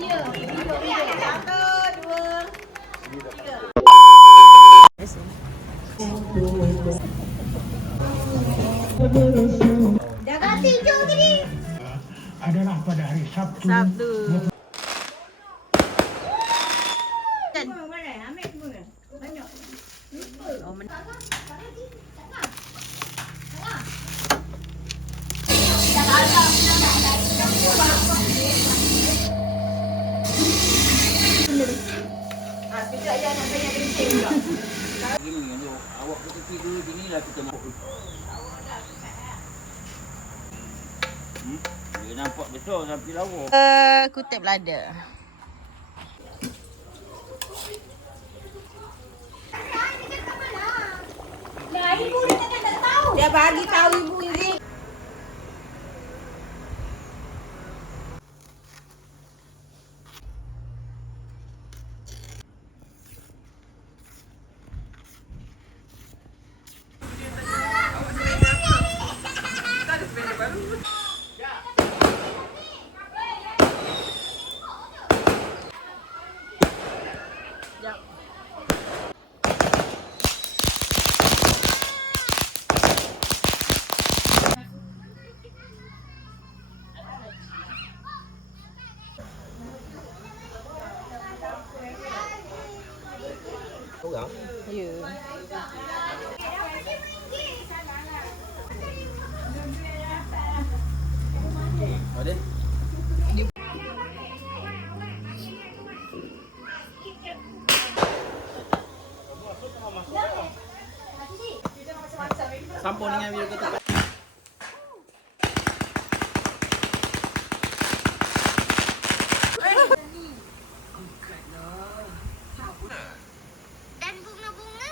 Dah ganti hijau tadi. Adalah pada hari Sabtu. Awak berhenti dulu sinilah kita mau. Dia nampak besar sampai lawa. Kutip lada. Nah, ibu dia tak tahu. Dia bagi tahu ibu ini. Ya. Ada? Sampun dengan video kita. Dan bunga-bunga.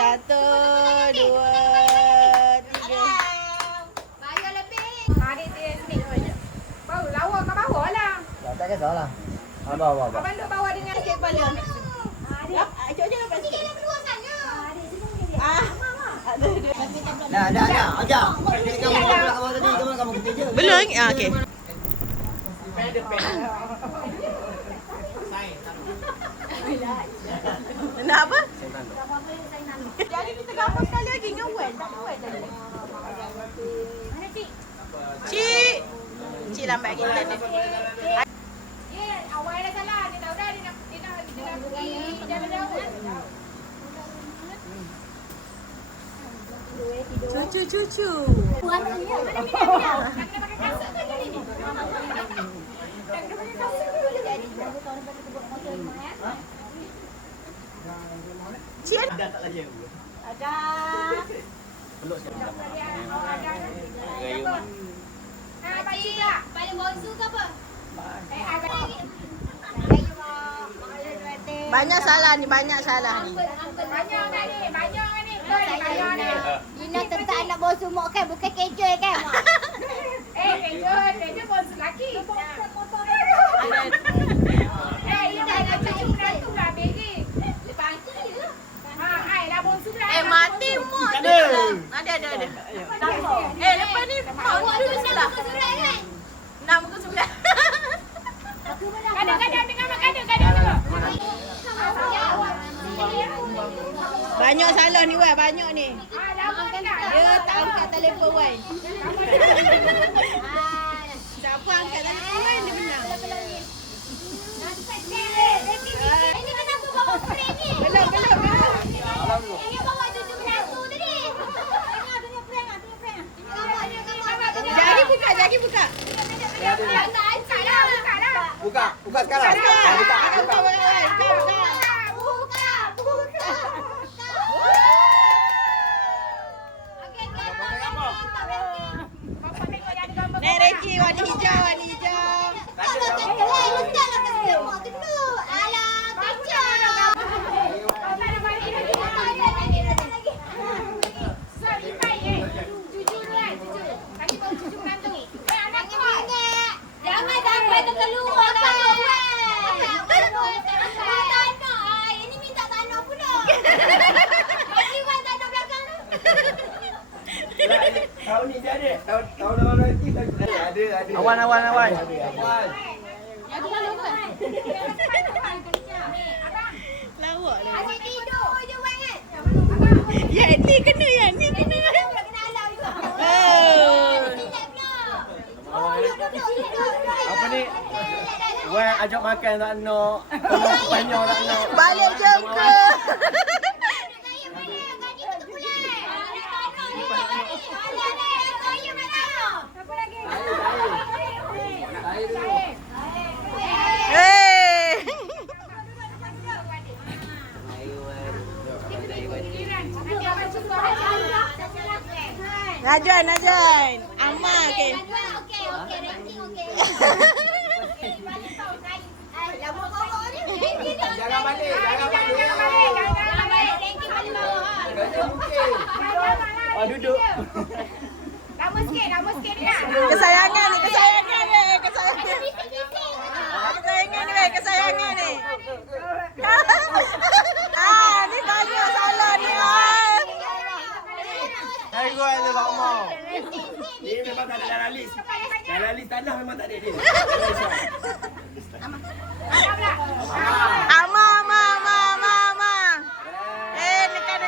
Satu, dua, tiga. Bayar lebih. Hari dia ni. Bau lawa ke bawah lah. Tak kisahlah. Abang. Abang duk bawa dengan sikit kepala. Cuba je lepas sikit. Dia berdua sana. Dah. Ajak. Kamu kita je. Belum? Okey. Nak apa? Jadi kita gambar sekali lagi dengan Wan. Tak Wan tadi. Mana cik? Cik. Cik lambat kita ni. Ya, awal dah salah. Dia tahu dah dia nak pergi jalan jauh. Cucu. Buat mana ni? Mana pindah? Nak kena pakai kasut ke jadi ni? Nak kena pakai kasut ke jadi? Baru tahun lepas kita buat motor rumah ya. Cik Ada tak lagi aku? Ada. Peluk sekali. Gaya mak. Pakcik tak? Paling bonzu ke apa? Ada. banyak salah ni. Banyak kan ni? Banyak ni. Ina tentang anak bawah sumuk kan, bukan kejoy kan? Kejo bonzu lelaki. Ina nak cucu menantu lah, Begi. Dah bonzu dah. Mati mak Ada. Ada. Lepas ni mak tu salah. kan? 6 ke 9. Kadang-kadang dengan mak kadang-kadang tu. Banyak salah ni Wan, banyak ni. Lama dah. Dia tak angkat telefon Wan. Siapa angkat telefon Wan dia menang. Ini kenapa bawa spray ni? Belum. Ini bawa cucu menantu tadi. Tengok prank ah. Gambar. Jari buka. Buka sekarang. Buka. Nek Reki warna hijau. Jangan sampai terkeluar kau. Ini minta tanah pula. Bagi Wan tanah belakang tu. Tahun ni dia ada. Tahun nanti ada. Awan. Awan. Lawak dah. Asyik tidur je banget. Yang ni kena. Pula kena alam juga. Oh. Silap pula. Oh, duduk. Apa ni? Wan ajak makan tak nak. Tolong panjang tak nak. Balik jengka. Hey. Najuan. Amal ke? Okey, ranking okey. Lama bawa ni. Jangan balik. Jangan balik, ranking paling bawah. Kerja mungkin. Duduk. Lama sikit ni nak. Kesayangan ni. Kesayangan ni. Ni tanya salah ni. Hai gua ada Pak Mau. Ni memang tak ada dalam list. Dalam list tanah memang tak ada dia. Ama. Dekat.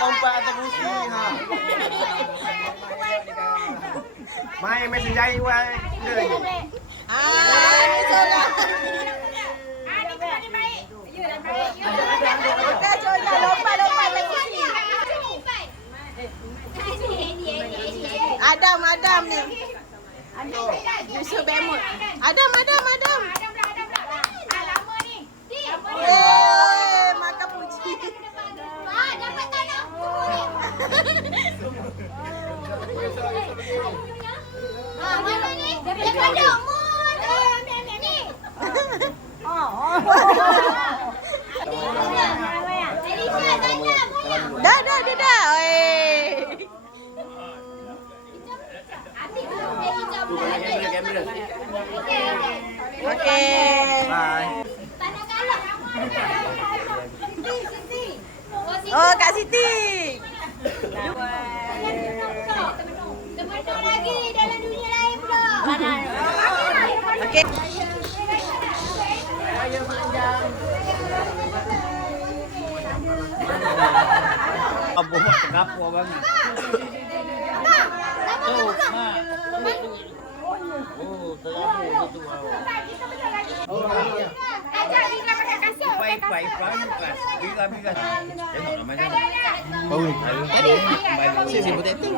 Lompat atas kursi ha. Main mesin jahit Wan. Dia je. Ni seorang. Ni paling baik. Kita coba lompat atas kursi. Adam ni. Yusuf Bemut. Adam. Lama ni. Makan puji. Dapat tanah. Mana ni? Dekat ni. Alicia, tanah mana? Dah. Kamera. Okey. Bye. Tanah kalah. Siti. Oh, Kak Siti. Teman lagi dalam dunia lain pula. Okey. Apa mak kenapa bang? Oh, terlalu gitu. Ajak Lina pakai kasut. Baik. Biga. Tengok namanya. Sisi potato.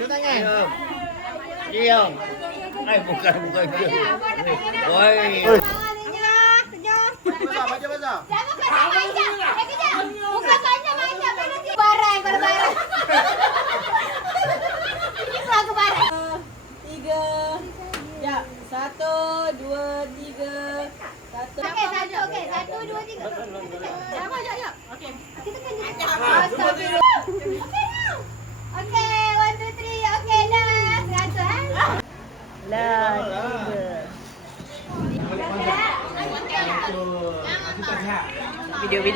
Tangan. Diam. Bukan. Oi. Baca. Jangan kena banyak. Kejap. Bukan banyak. Barang. Ini pelaku barang. 3. Ya, 1, 2, 3. 1. Okey, 1, 2, 3. Jom. Okey. Kita kena. Astagfirullah. Okey, 1, 2, 3. Okey, dah. 100 Lah. Video.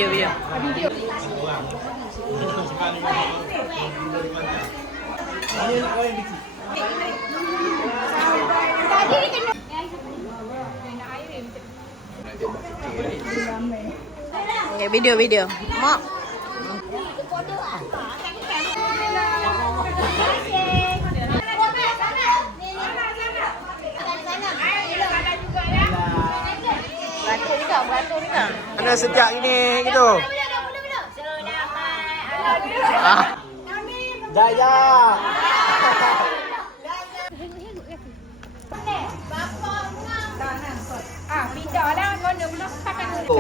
Okay, video. Mak. Beratur juga. Mana sejak ini gitu? Jaya. Pindah dah. Kau nak belum pakai dulu.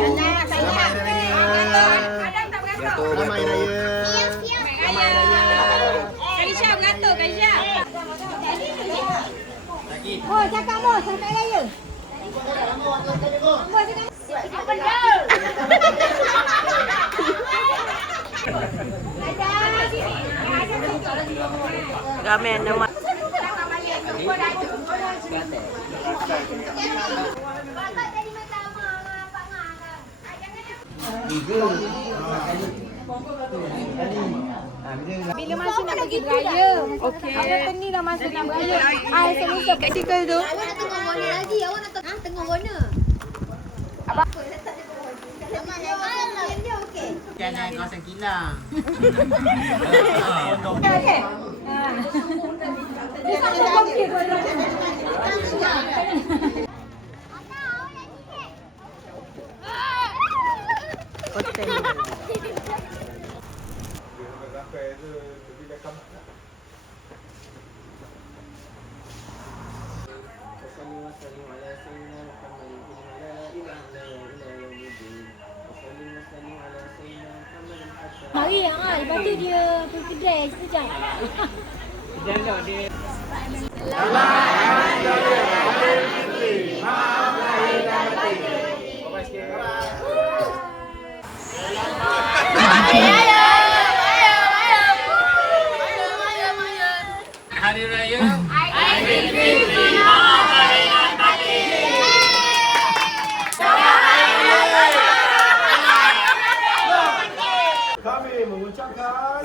Adam tak beratur. Ramai raya. Ramai raya. Kalisha beratur, Kalisha. Oh, cakap raya. Ramen nama. Kelantan. Bapak tadi macam apa ngarang? Bila masa nak pergi beraya? Okey. Ada ni dah masa nak beraya. Saya lupa practical tu. Awak nak tengok warna lagi. Awak nak tengok warna. Abang. Dia okey. Jangan kawasan kilang. Okey. Dia sama okey. Mari lepas tu dia pergi kedai sekejap. Hari Raya kami mengucapkan